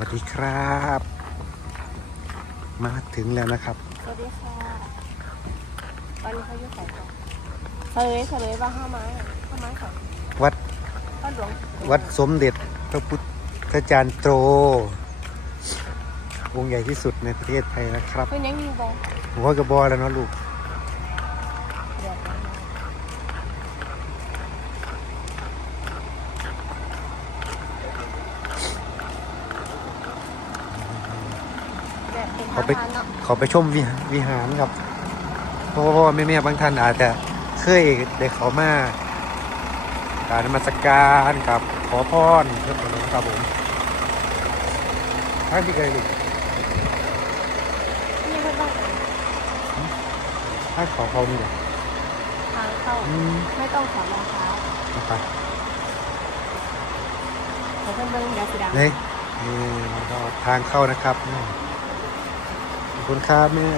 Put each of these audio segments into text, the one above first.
วัสดีครับ มาถึงแล้วนะครับ สวัสดีค่ะตอนนี้เขาอยู่ไหนคะเฉลยเฉลยว่าห้าไม้อะห้าไม้ของวัดวัดหลวงวัดสมเด็จพระพุทธจารย์โตรองค์ใหญ่ที่สุดในประเทศไทยนะครับ เป็นยังอยู่บ่หัวกระบอแล้วเนาะลูก เดี๋ยวนะแบบ เป็นเขาทางไปการเนาะเขาไปชมวิหารวิหารครับเพราะว่าแม่แม่ๆบางท่านอาจจะเคยได้เขามาการนมัสการกับขอพรเพื่อนนะครับผมท่านที่เคยลูกนี่เป็นว่าท่านขอเขานี่แหละทางเข้าอืมไม่ต้องถอดรองเท้าไปเขาเป็นเบิ้งเดี๋ยวสีดำเลยนี่ก็ทางเข้านะครับนี่ขอบ คุณครับแม่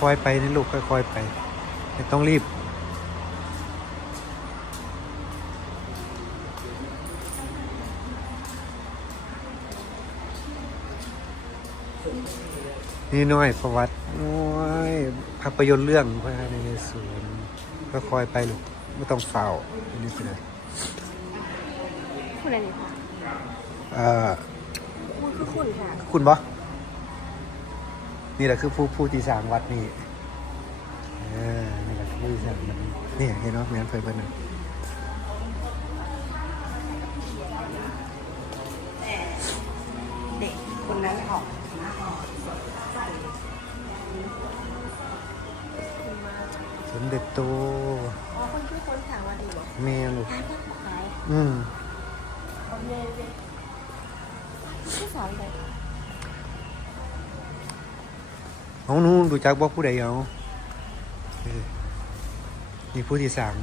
ค่อยๆไปนี่ลูกค่อยๆไป ไม่ต้องรีบ นี่น้อยประวัติน้อยภาพยนตร์เรื่องพระนเรศวรค่อยๆไปลูกไม่ต้องเฝ้าอันนี่สินะคุณอะไรนี่คะ เอ่อคุณคือคุณค่ะคุณบ่นี่แหละคือผู้ผู้ที่สร้างวัดนี่เออนี่แหละคือผู้ที่สร้างวัดนี่นี่เห็นเนาะแม่นเพิ่นเพิ่นน่ะเด็กคนนั้นออกสมเด็จโตอ๋อคนคือคนถามว่าดีบอกแม่ลูกขายก็ขายอืม เอาเมย์เลยที่สอนเลยเอาหนูรู้จักบ่ผู้ใดเอาเออนี่ผู้ที่สร้าง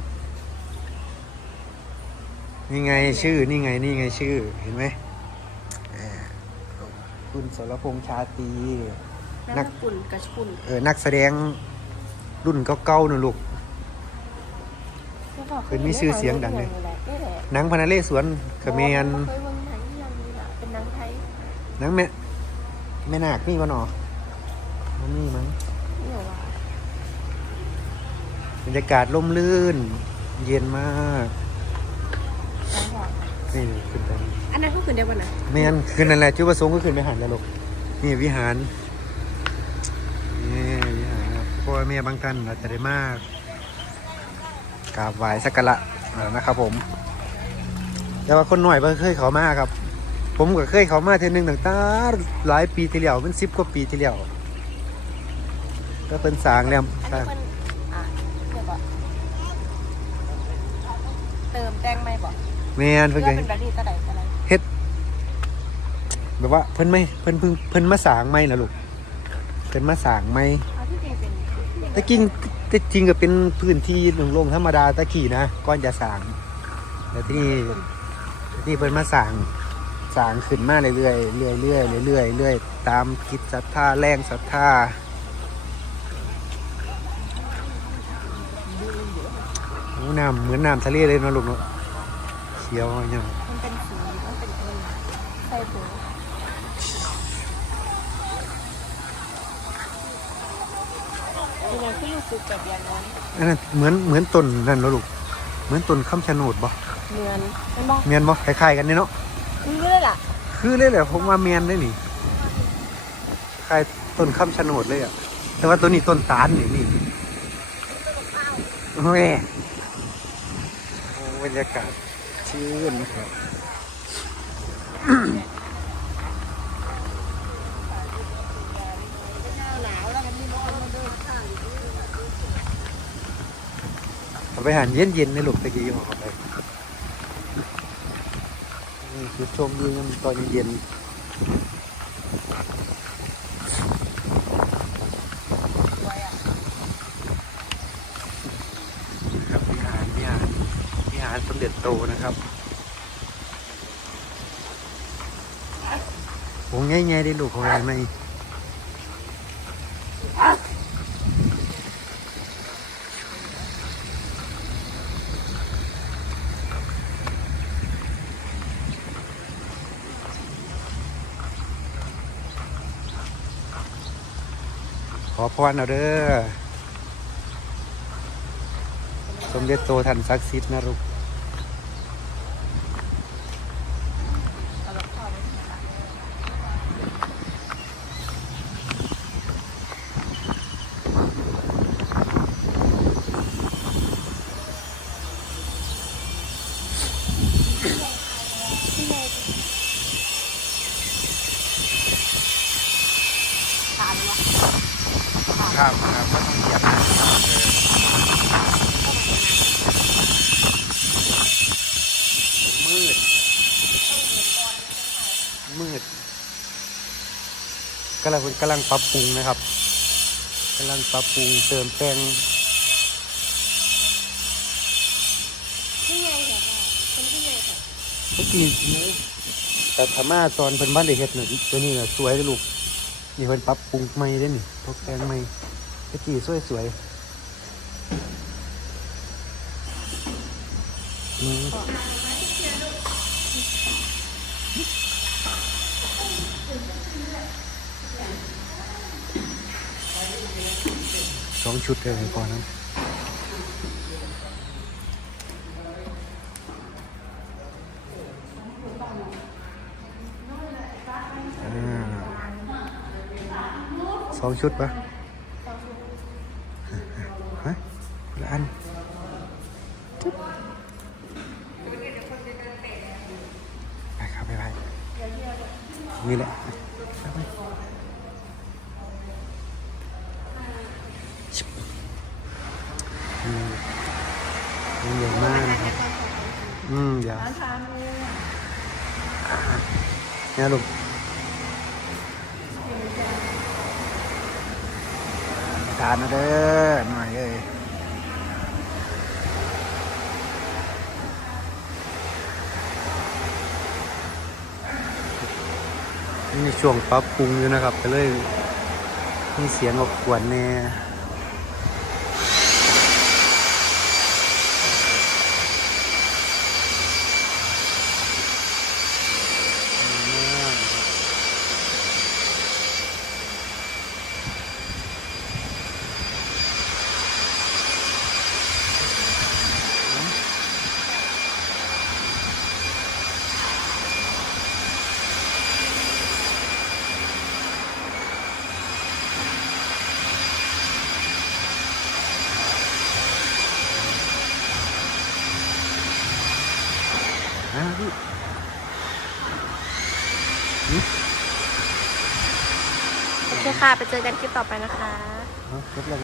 นี่ไงชื่อ นี่ไง นี่ไงชื่อ เห็นไหมเออคุณสรพงษ์ชาตรีนันักกกุลกระชุนเออ นักแสดงรุ่นเก่าๆน่ะลูก เป็นมีชื่อเสียงดังเลยนี่แหละหนังพนาเลสวนกระเมนเคยเบิ่งหนังที่ยังมีน่ะเป็นหนังไทยหนังแม่แม่นาคมีบ่หนอบ่มีมั้งนี่เหรอวะบรรยากาศร่มรื่น เย็นมากหนังหอดนี่ขึ้นไปอันนั้นเขาขึ้นได้ป่ะนะแม่นขึ้นนั่นแหละจุดประสงค์ก็ขึ้นไปหันแล้วลูกนี่วิหารนี่วิหารครับพ่อแม่บางท่านอาจจะได้มาก กราบไหว้สักการะอ่านะครับ ผม แต่ว่าคนหน่อยเพิ่งเคยเขามาครับ ผมก็เคยเขามาเทอนึงต่างตาหลายปีที่แล้วเป็นสิบกว่าปีที่แล้วก็เป็นสร้างแล้วอันสร้านี้งเป็นอะเดี๋ยวก่อนเติมแป้งไหมบอกแม่นเพื่เพิ่อนก็เป็นแบบนี้ตะไดตะไดเฮ็ดแบบว่าเพิ่นไม่เพิ่นเพิ่งเพิ่นมาสร้างไม่นะลูกเพิ่นมาสร้างไม่เอาที่จริงเป็นแตะกิน แต่จริงก็เป็นพื้นที่โล่งๆธรรมดาตะกี้นะก่อนจะสางแต่ที่นี่ที่เพิ่นมาสางสางขึ้นมาเรื่อยๆเรื่อยๆเรื่อยๆเรื่อยๆเรื่อยตามกิจศรัทธาแรงศรัทธาโอ้น้ำเหมือนน้ำทะเลเลยเนาะลูกเนาะเขียวอย่างมันเป็นสีมันเป็นเงินใส่ถุงยั งไงที่รู้สึกแบบอย่างนั้นอันนั้นเหมือนเหมือนต้นนั่นเนาะลูก เหมือนต้นคำชะโนดบ่เงินเป็นบอกเมียนบ่คล้ายๆกันนี่เนาะคือเลยล่ะคือเลยแหละผมว่าเมียนได้นี่คล้ายต้นคำชะโนดเลยอะแต่ว่าตัวนี้ต้นตาลนี่นี่โอ้ยโอ้บรรยากาศชื่นครับ หนาวแล้วมันมีคนมาเดินข้าง เอาไปหันเย็นเย็นๆในหลูกตะกี้บอกเขาไปนี่คือชมวิวตอนเย็นๆครับวิหารวิหารวิหารสมเด็จโตนะครับโอ้ง่ายๆได้ลูกของอะไรไหม อพรเอาเด้อ สมเด็จโตท่านศักดิ์สิทธิ์นะลูกอารถเข้าไปที่ไหนถามวะ ครับครับก็ต้องเหยียบนะเออมืด มืดกำลังกำลังปรับปรุงนะครับกำลังปรับปรุงเติมแต่งที่ไหนเหรอคะเป็นที่ไหนคะเมื่อกี้แต่ธรรมาตอนเพิ่นบ้านได้เฮ็ดน่ะตัวนี้น่ะสวยเลยลูกนี่เพิ่นปรับปรุงใหม่เด้นี่ตกแต่งใหม่ เมื่อกี้สวยสวยอืมสองชุดเลยก่อนนั้นอ่าสองชุดปะ ฮะคนละอันจุ๊บไปครับไปไปนี่ ทานนะเด้อหน่อยเอ้ยนี่ช่วงปรับปรุงอยู่นะครับก็เลยมีเสียงออกวนเนี่ย อ่าพี่โอเคค่ะ ไปเจอกันคลิปต่อไปนะคะเอาครบแล้ว